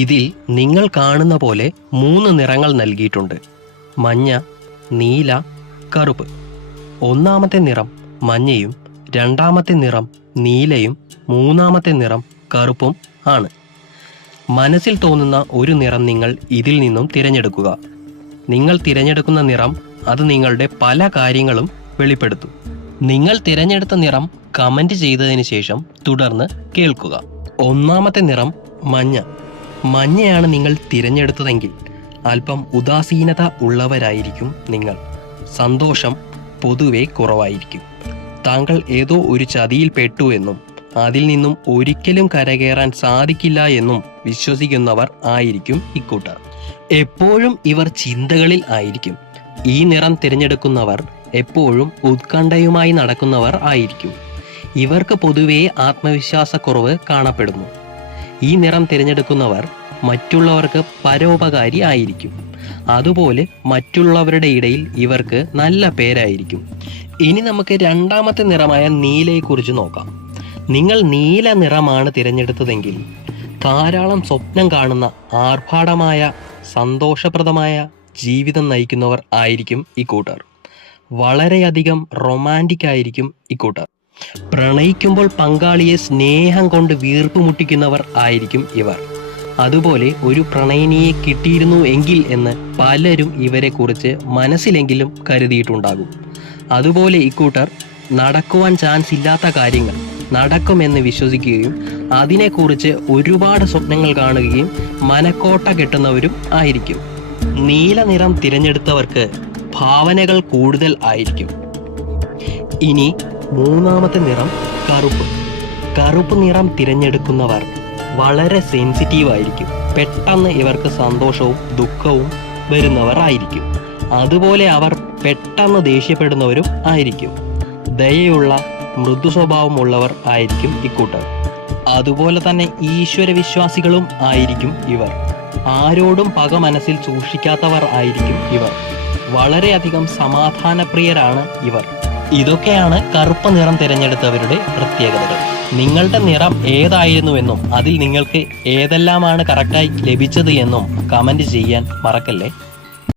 ഇതിൽ നിങ്ങൾ കാണുന്ന പോലെ 3 നിറങ്ങൾ നൽകിയിട്ടുണ്ട്: മഞ്ഞ, നീല, കറുപ്പ്. ഒന്നാമത്തെ നിറം മഞ്ഞയും, രണ്ടാമത്തെ നിറം നീലയും, മൂന്നാമത്തെ നിറം കറുപ്പും ആണ്. മനസ്സിൽ തോന്നുന്ന ഒരു നിറം നിങ്ങൾ ഇതിൽ നിന്നും തിരഞ്ഞെടുക്കുക. നിങ്ങൾ തിരഞ്ഞെടുക്കുന്ന നിറം അത് നിങ്ങളുടെ പല കാര്യങ്ങളും വെളിപ്പെടുത്തും. നിങ്ങൾ തിരഞ്ഞെടുത്ത നിറം കമന്റ് ചെയ്തതിന് ശേഷം തുടർന്ന് കേൾക്കുക. ഒന്നാമത്തെ നിറം മഞ്ഞ. മഞ്ഞയാണ് നിങ്ങൾ തിരഞ്ഞെടുത്തതെങ്കിൽ അല്പം ഉദാസീനത ഉള്ളവരായിരിക്കും നിങ്ങൾ. സന്തോഷം പൊതുവെ കുറവായിരിക്കും. താങ്കൾ ഏതോ ഒരു ചതിയിൽ പെട്ടു എന്നും അതിൽ നിന്നും ഒരിക്കലും കരകയറാൻ സാധിക്കില്ല എന്നും വിശ്വസിക്കുന്നവർ ആയിരിക്കും ഇക്കൂട്ടർ. എപ്പോഴും ഇവർ ചിന്തകളിൽ ആയിരിക്കും. ഈ നിറം തിരഞ്ഞെടുക്കുന്നവർ എപ്പോഴും ഉത്കണ്ഠയുമായി നടക്കുന്നവർ ആയിരിക്കും. ഇവർക്ക് പൊതുവേ ആത്മവിശ്വാസക്കുറവ് കാണപ്പെടുന്നു. ഈ നിറം തിരഞ്ഞെടുക്കുന്നവർ മറ്റുള്ളവർക്ക് പരോപകാരി ആയിരിക്കും. അതുപോലെ മറ്റുള്ളവരുടെ ഇടയിൽ ഇവർക്ക് നല്ല പേരായിരിക്കും. ഇനി നമുക്ക് രണ്ടാമത്തെ നിറമായ നീലയെക്കുറിച്ച് നോക്കാം. നിങ്ങൾ നീല നിറമാണ് തിരഞ്ഞെടുത്തതെങ്കിൽ ധാരാളം സ്വപ്നം കാണുന്ന, ആർഭാടമായ, സന്തോഷപ്രദമായ ജീവിതം നയിക്കുന്നവർ ആയിരിക്കും ഇക്കൂട്ടർ. വളരെയധികം റൊമാൻറ്റിക് ആയിരിക്കും ഇക്കൂട്ടർ. പ്രണയിക്കുമ്പോൾ പങ്കാളിയെ സ്നേഹം കൊണ്ട് വീർപ്പ് മുട്ടിക്കുന്നവർ ആയിരിക്കും ഇവർ. അതുപോലെ ഒരു പ്രണയിനിയെ കിട്ടിയിരുന്നു എങ്കിൽ എന്ന് പലരും ഇവരെ കുറിച്ച് മനസ്സിലെങ്കിലും കരുതിയിട്ടുണ്ടാകും. അതുപോലെ ഇക്കൂട്ടർ നടക്കുവാൻ ചാൻസ് ഇല്ലാത്ത കാര്യങ്ങൾ നടക്കുമെന്ന് വിശ്വസിക്കുകയും അതിനെക്കുറിച്ച് ഒരുപാട് സ്വപ്നങ്ങൾ കാണുകയും മനക്കോട്ട കെട്ടുന്നവരും ആയിരിക്കും. നീല നിറം തിരഞ്ഞെടുത്തവർക്ക് ഭാവനകൾ കൂടുതൽ ആയിരിക്കും. ഇനി മൂന്നാമത്തെ നിറം കറുപ്പ്. കറുപ്പ് നിറം തിരഞ്ഞെടുക്കുന്നവർ വളരെ സെൻസിറ്റീവ് ആയിരിക്കും. പെട്ടെന്ന് ഇവർക്ക് സന്തോഷവും ദുഃഖവും വരുന്നവർ ആയിരിക്കും. അതുപോലെ അവർ പെട്ടെന്ന് ദേഷ്യപ്പെടുന്നവരും ആയിരിക്കും. ദയയുള്ള, മൃദു സ്വഭാവമുള്ളവർ ആയിരിക്കും ഇക്കൂട്ടർ. അതുപോലെ തന്നെ ഈശ്വരവിശ്വാസികളും ആയിരിക്കും ഇവർ. ആരോടും പക മനസ്സിൽ സൂക്ഷിക്കാത്തവർ ആയിരിക്കും ഇവർ. വളരെയധികം സമാധാനപ്രിയരാണ് ഇവർ. ഇതൊക്കെയാണ് കറുപ്പ് നിറം തിരഞ്ഞെടുത്തവരുടെ പ്രത്യേകതകൾ. നിങ്ങളുടെ നിറം ഏതായിരുന്നുവെന്നും അതിൽ നിങ്ങൾക്ക് ഏതെല്ലാമാണ് കറക്റ്റായി ലഭിച്ചത് എന്നും കമന്റ് ചെയ്യാൻ മറക്കല്ലേ.